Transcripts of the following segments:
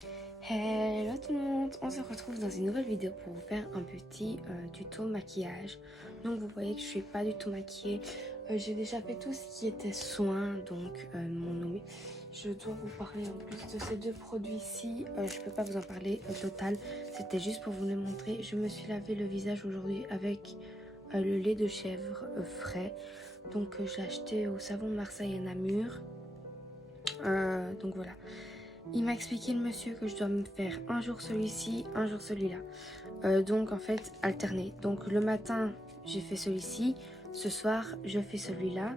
Hello tout le monde, on se retrouve dans une nouvelle vidéo pour vous faire un petit tuto maquillage. Donc vous voyez que je suis pas du tout maquillée. J'ai déjà fait tout ce qui était soin, donc je dois vous parler en plus de ces deux produits-ci. Je peux pas vous en parler au total, c'était juste pour vous les montrer. Je me suis lavé le visage aujourd'hui avec le lait de chèvre frais. Donc je l'ai acheté au savon de Marseille à Namur. Donc voilà. Il m'a expliqué le monsieur que je dois me faire un jour celui-ci, un jour celui-là. Donc en fait alterner. Donc le matin j'ai fait celui-ci, ce soir je fais celui-là,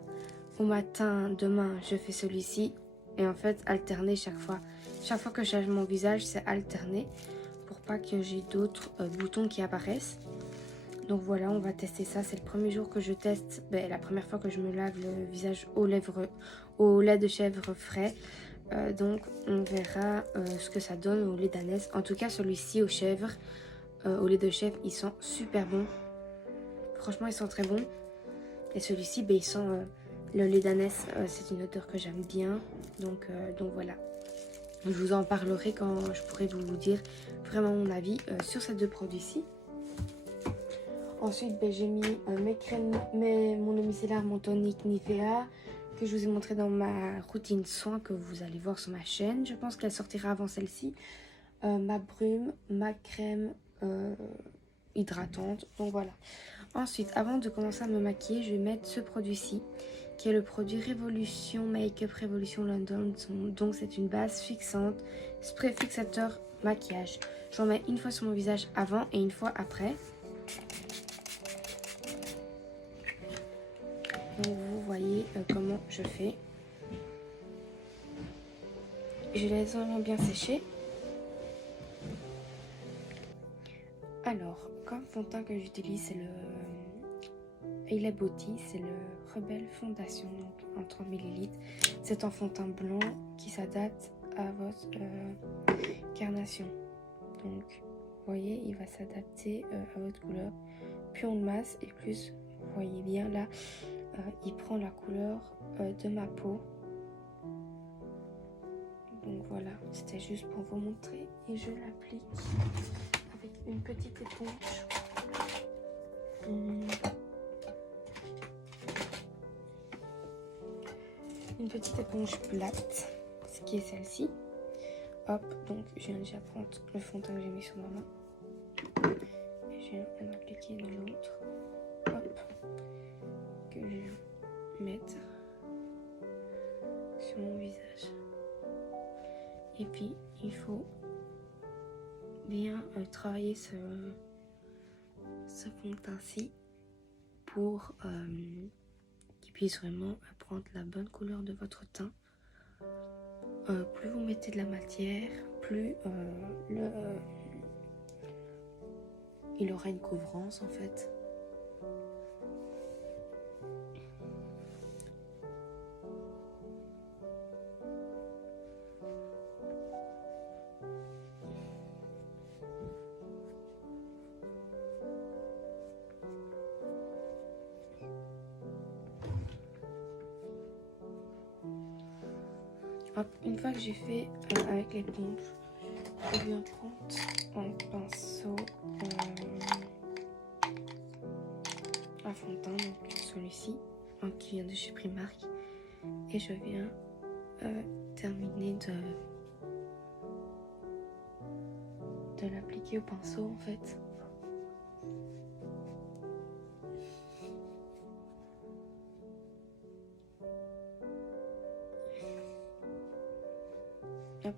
au matin demain je fais celui-ci et en fait alterner chaque fois. Chaque fois que je lave mon visage c'est alterner pour pas que j'ai d'autres boutons qui apparaissent. Donc voilà, on va tester ça. C'est le premier jour que je teste, la première fois que je me lave le visage au lait de chèvre frais. Donc on verra ce que ça donne au lait d'ânesse. En tout cas celui-ci aux chèvres, au lait de chèvre, ils sont super bons. Franchement ils sont très bons. Et celui-ci, il sent le lait d'ânesse, c'est une odeur que j'aime bien. Donc voilà. Je vous en parlerai quand je pourrai vous dire vraiment mon avis sur ces deux produits-ci. Ensuite, j'ai mis mes crèmes, mon eau micellaire, mon tonique Nivea que je vous ai montré dans ma routine soin que vous allez voir sur ma chaîne. Je pense qu'elle sortira avant celle-ci. Ma brume, ma crème hydratante. Donc voilà. Ensuite, avant de commencer à me maquiller, je vais mettre ce produit-ci qui est le produit Révolution Make-up Révolution London. Donc c'est une base fixante, spray fixateur maquillage. J'en mets une fois sur mon visage avant et une fois après. Donc vous voyez comment je fais. Je laisse vraiment bien sécher. Alors, comme fond de teint que j'utilise, c'est le Ile Beauty, c'est le Rebelle Fondation, donc en 30 ml. C'est un fond de teint blanc qui s'adapte à votre carnation. Donc, vous voyez, il va s'adapter à votre couleur. Plus on le masse et plus, vous voyez bien là, il prend la couleur de ma peau. Donc voilà, c'était juste pour vous montrer et je l'applique avec une petite éponge. Une petite éponge plate, ce qui est celle-ci. Hop, donc je viens déjà prendre le fond de teint que j'ai mis sur ma main. Et je viens de m'appliquer dans l'autre. Hop, que je viens mettre sur mon visage. Et puis, il faut bien travailler ce fond de teint-ci pour qu'il puisse vraiment prendre la bonne couleur de votre teint. Plus vous mettez de la matière, plus il aura une couvrance en fait. Hop, une fois que j'ai fait avec l'éponge, je viens prendre un pinceau à fond de teint, donc celui-ci, qui vient de chez Primark, et je viens terminer de l'appliquer au pinceau en fait. Hop.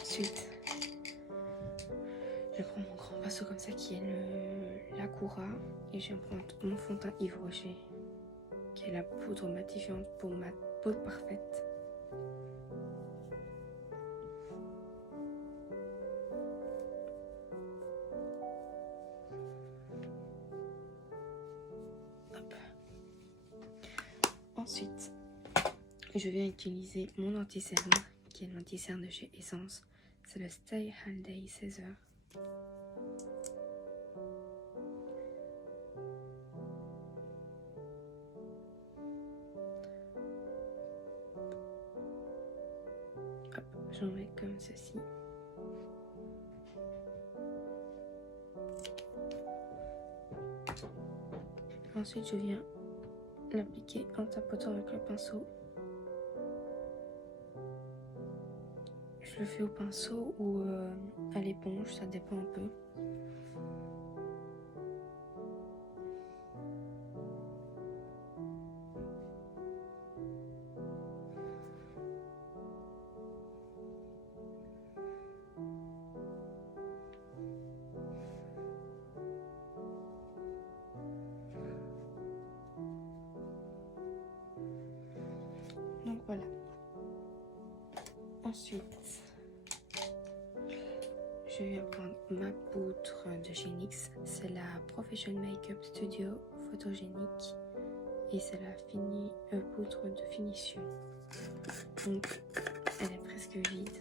Ensuite, je prends mon grand pinceau comme ça qui est l'Acura et je vais prendre mon fond de teint Yves Rocher qui est la poudre matifiante pour ma peau parfaite. Hop. Ensuite, je viens utiliser mon anti-cerne qui est l'anti-cerne de chez Essence. C'est le Stay All Day 16 heures. Hop, j'en mets comme ceci. Ensuite, je viens l'appliquer en tapotant avec le pinceau. Je le fais au pinceau ou à l'éponge, ça dépend un peu. Donc voilà. Ensuite, je vais prendre ma poudre de chez NYX. C'est la Profession Makeup Studio Photogénique. Et c'est la poudre de finition. Donc, elle est presque vide.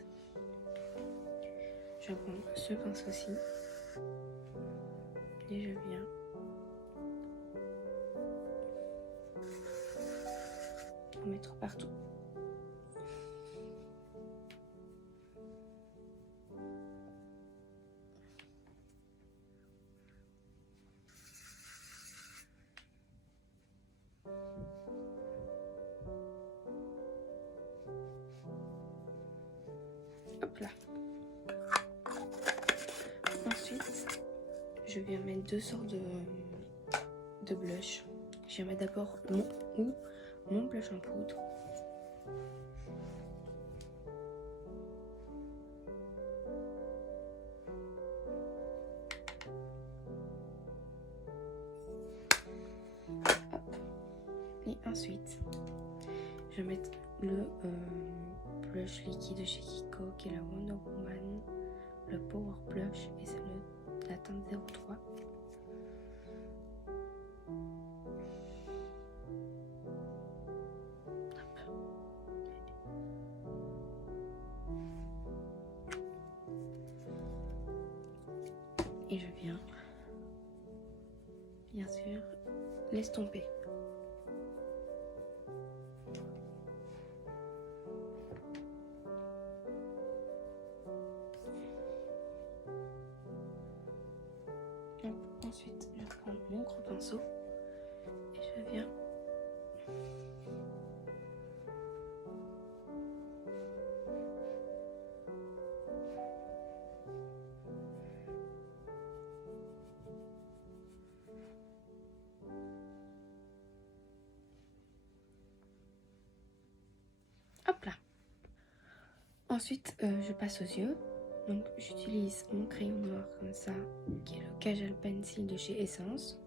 Je vais prendre ce pinceau-ci. Et je viens en mettre partout. Hop là. Ensuite, je viens mettre deux sortes de blush. Je vais mettre d'abord mon blush en poudre. Hop. Et ensuite, je vais mettre le blush liquide de chez Kiko qui est la Wonder Woman, le Power Blush et c'est la teinte 03. Et je viens, bien sûr, l'estomper. Ensuite, je prends mon gros pinceau et je viens hop là. Ensuite, je passe aux yeux. Donc, j'utilise mon crayon noir comme ça, qui est le Kajal Pencil de chez Essence.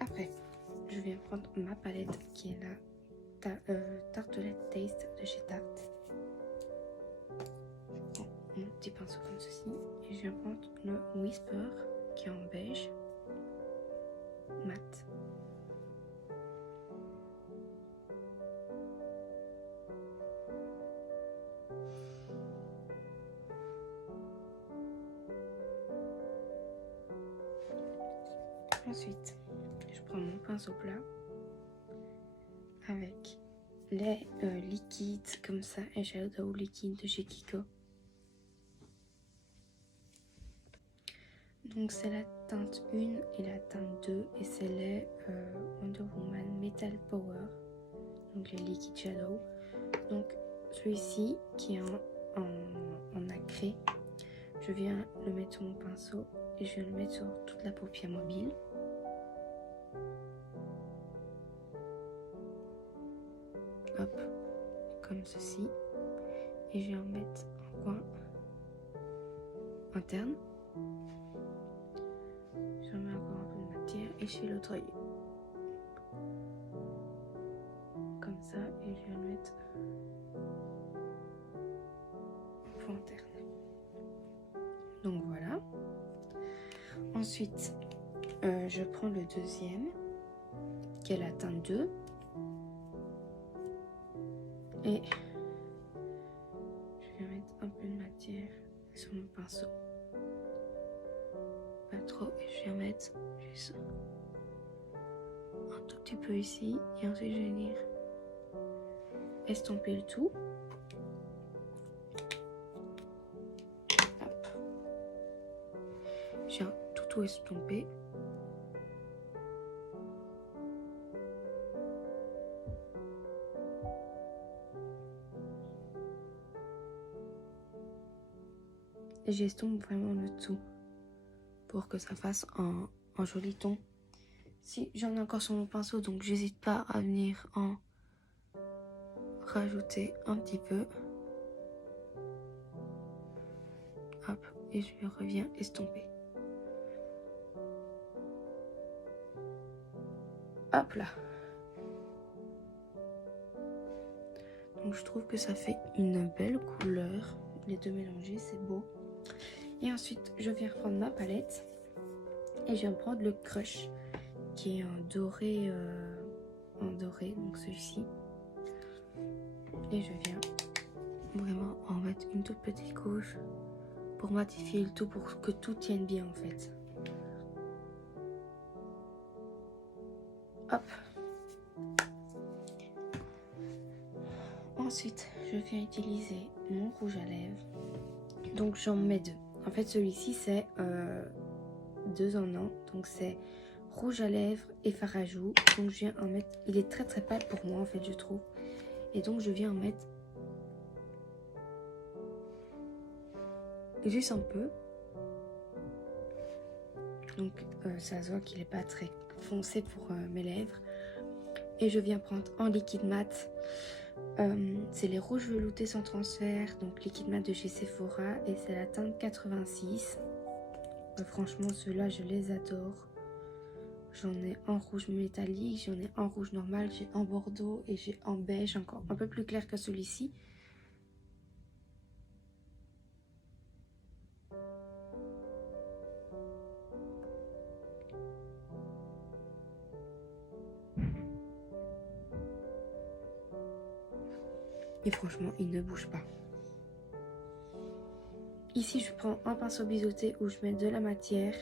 Après, je viens prendre ma palette qui est la Tartelette Taste de chez Tarte. Je prends mon petit pinceau comme ceci et je viens prendre le Whisper qui est en beige mat. Ensuite, je prends mon pinceau plat avec les liquides comme ça, eyeshadow liquide de chez Kiko. Donc c'est la teinte 1 et la teinte 2 et c'est les Wonder Woman Metal Power, donc les liquid shadow. Donc celui-ci qui est en nacré, je viens le mettre sur mon pinceau et je vais le mettre sur toute la paupière mobile. Hop, comme ceci. et je vais en mettre en coin interne. Je remets encore un peu de matière et je fais l'autre œil. Comme ça, et je vais le mettre en fond interne. Donc voilà. Ensuite, je prends le deuxième, qui est la teinte 2. Et je vais mettre un peu de matière sur mon pinceau. Pas trop, et je vais mettre juste un tout petit peu ici. Et ensuite, je vais venir estomper le tout. Hop. J'ai tout estompé. Et j'estompe vraiment le tout pour que ça fasse un joli ton. Si j'en ai encore sur mon pinceau, donc j'hésite pas à venir en rajouter un petit peu. Hop, et je reviens estomper. Hop là. Donc je trouve que ça fait une belle couleur. Les deux mélangés, c'est beau. Et ensuite, je viens reprendre ma palette et je viens prendre le Crush qui est un doré, donc celui-ci. Et je viens vraiment en mettre une toute petite couche pour matifier le tout, pour que tout tienne bien en fait. Hop. Ensuite, je viens utiliser mon rouge à lèvres. Donc j'en mets deux. En fait, celui-ci c'est 2 en 1. Donc c'est rouge à lèvres et fard à joues. Donc je viens en mettre. Il est très très pâle pour moi en fait, je trouve. Et donc je viens en mettre juste un peu. Donc ça se voit qu'il n'est pas très foncé pour mes lèvres. Et je viens prendre en liquide mat. C'est les rouges veloutés sans transfert, donc liquide mat de chez Sephora, et c'est la teinte 86. Franchement, ceux-là, je les adore. J'en ai en rouge métallique, j'en ai en rouge normal, j'ai en bordeaux et j'ai en beige, encore un peu plus clair que celui-ci. Et franchement, il ne bouge pas. Ici, je prends un pinceau biseauté où je mets de la matière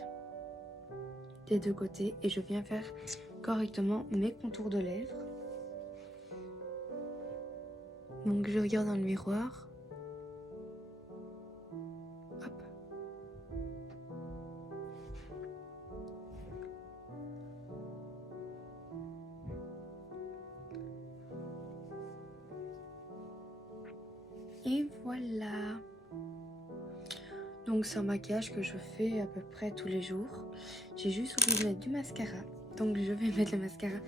des deux côtés et je viens faire correctement mes contours de lèvres. Donc, je regarde dans le miroir. Hop. Et voilà. Donc c'est un maquillage que je fais à peu près tous les jours. J'ai juste oublié de mettre du mascara. Donc je vais mettre le mascara.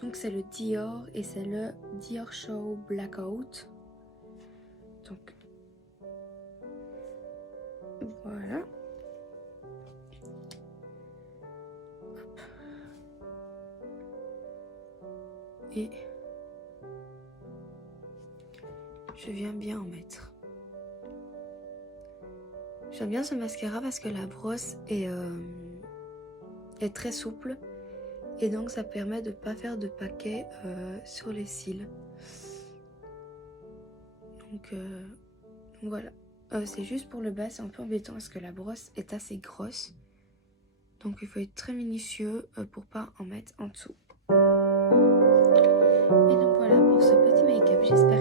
Donc c'est le Dior et c'est le Dior Show Blackout. Donc voilà. Hop. Et je viens bien en mettre. J'aime bien ce mascara parce que la brosse est très souple et donc ça permet de ne pas faire de paquets sur les cils. Donc voilà. C'est juste pour le bas, c'est un peu embêtant parce que la brosse est assez grosse. Donc il faut être très minutieux pour pas en mettre en dessous. Et donc voilà pour ce petit make-up. J'espère